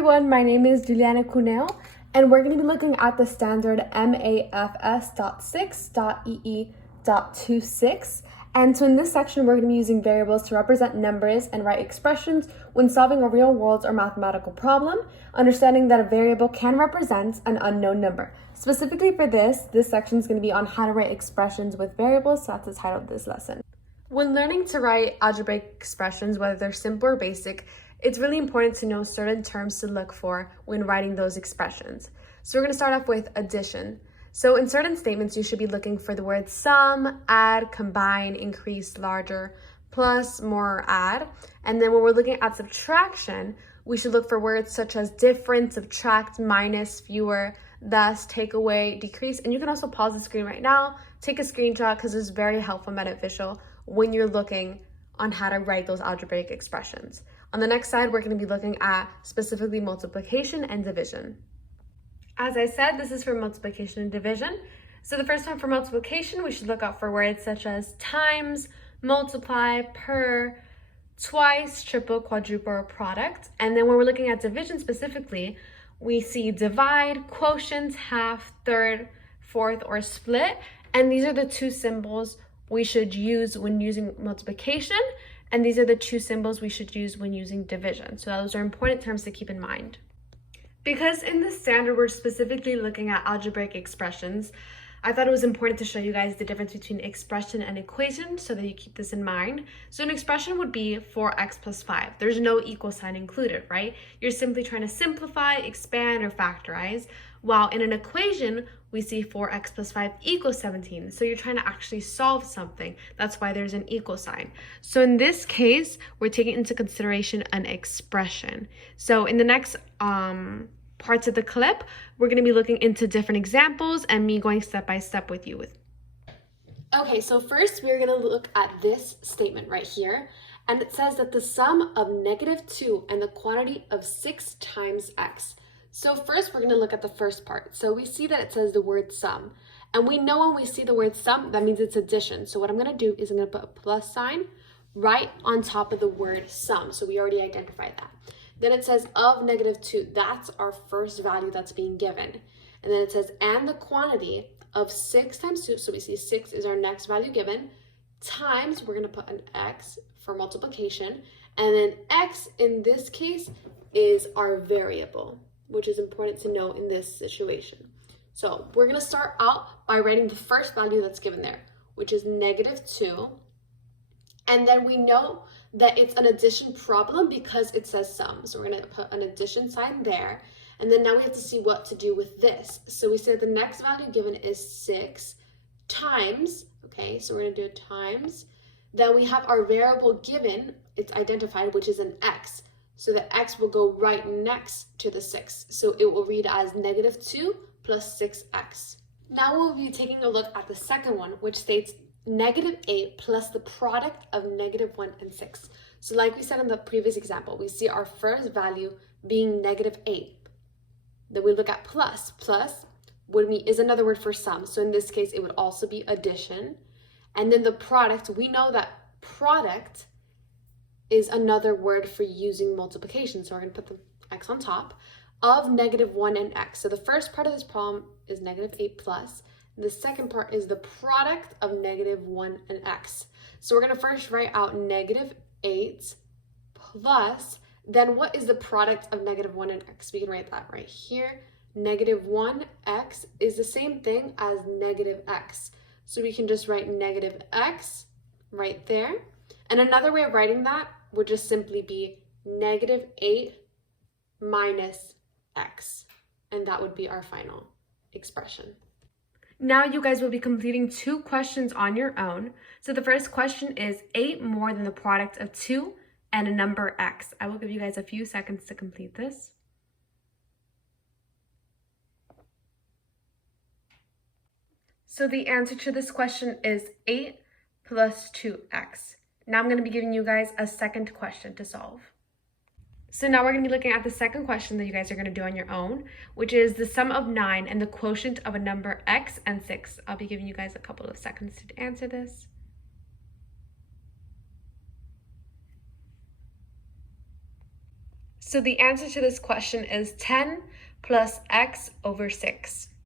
everyone, my name is Juliana Cuneo, and we're going to be looking at the standard MAFS.6.EE.26. And so in this section, we're going to be using variables to represent numbers and write expressions when solving a real world or mathematical problem, understanding that a variable can represent an unknown number. Specifically for this section is going to be on how to write expressions with variables, so that's the title of this lesson. When learning to write algebraic expressions, whether they're simple or basic, it's really important to know certain terms to look for when writing those expressions. So we're going to start off with addition. So in certain statements, you should be looking for the words sum, add, combine, increase, larger, plus, more, add. And then when we're looking at subtraction, we should look for words such as difference, subtract, minus, fewer, thus, take away, decrease. And you can also pause the screen right now, take a screenshot because it's very helpful and beneficial when you're looking on how to write those algebraic expressions. On the next slide, we're going to be looking at specifically multiplication and division. As I said, this is for multiplication and division. So the first one for multiplication, we should look out for words such as times, multiply, per, twice, triple, quadruple, or product. And then when we're looking at division specifically, we see divide, quotient, half, third, fourth, or split. And these are the two symbols we should use when using multiplication. And these are the two symbols we should use when using division. So those are important terms to keep in mind. Because in the standard, we're specifically looking at algebraic expressions, I thought it was important to show you guys the difference between expression and equation so that you keep this in mind. So an expression would be 4x plus 5. There's no equal sign included, right? You're simply trying to simplify, expand, or factorize. While in an equation, we see 4x plus 5 equals 17. So you're trying to actually solve something. That's why there's an equal sign. So in this case, we're taking into consideration an expression. So in the next parts of the clip, we're going to be looking into different examples and me going step by step with you. Okay, so first we're going to look at this statement right here. And it says that the sum of -2 and the quantity of 6 times x. So first we're going to look at the first part. So we see that it says the word sum. And we know when we see the word sum, that means it's addition. So what I'm going to do is I'm going to put a plus sign right on top of the word sum. So we already identified that. Then it says of -2. That's our first value that's being given. And then it says and the quantity of 6 times 2. So we see 6 is our next value given. Times, we're going to put an x for multiplication. And then x in this case is our variable, which is important to know in this situation. So we're going to start out by writing the first value that's given there, which is -2. And then we know that it's an addition problem because it says sum. So we're going to put an addition sign there. And then now we have to see what to do with this. So we said the next value given is 6 times, okay, so we're going to do times. Then we have our variable given, it's identified, which is an x. So the x will go right next to the 6. So it will read as -2 plus 6x. Now we'll be taking a look at the second one, which states -8 plus the product of -1 and 6. So like we said in the previous example, we see our first value being -8. Then we look at plus. Plus is another word for sum. So in this case, it would also be addition. And then the product, we know that product is another word for using multiplication. So we're going to put the x on top of -1 and x. So the first part of this problem is -8 plus. The second part is the product of -1 and x. So we're going to first write out -8 plus, then what is the product of -1 and x? We can write that right here. -1x is the same thing as -x. So we can just write -x right there. And another way of writing that would just simply be -8 minus x. And that would be our final expression. Now you guys will be completing 2 questions on your own. So the first question is 8 more than the product of 2 and a number x. I will give you guys a few seconds to complete this. So the answer to this question is 8 plus 2x. Now I'm going to be giving you guys a second question to solve. So now we're going to be looking at the second question that you guys are going to do on your own, which is the sum of 9 and the quotient of a number x and 6. I'll be giving you guys a couple of seconds to answer this. So the answer to this question is 10 plus x over 6.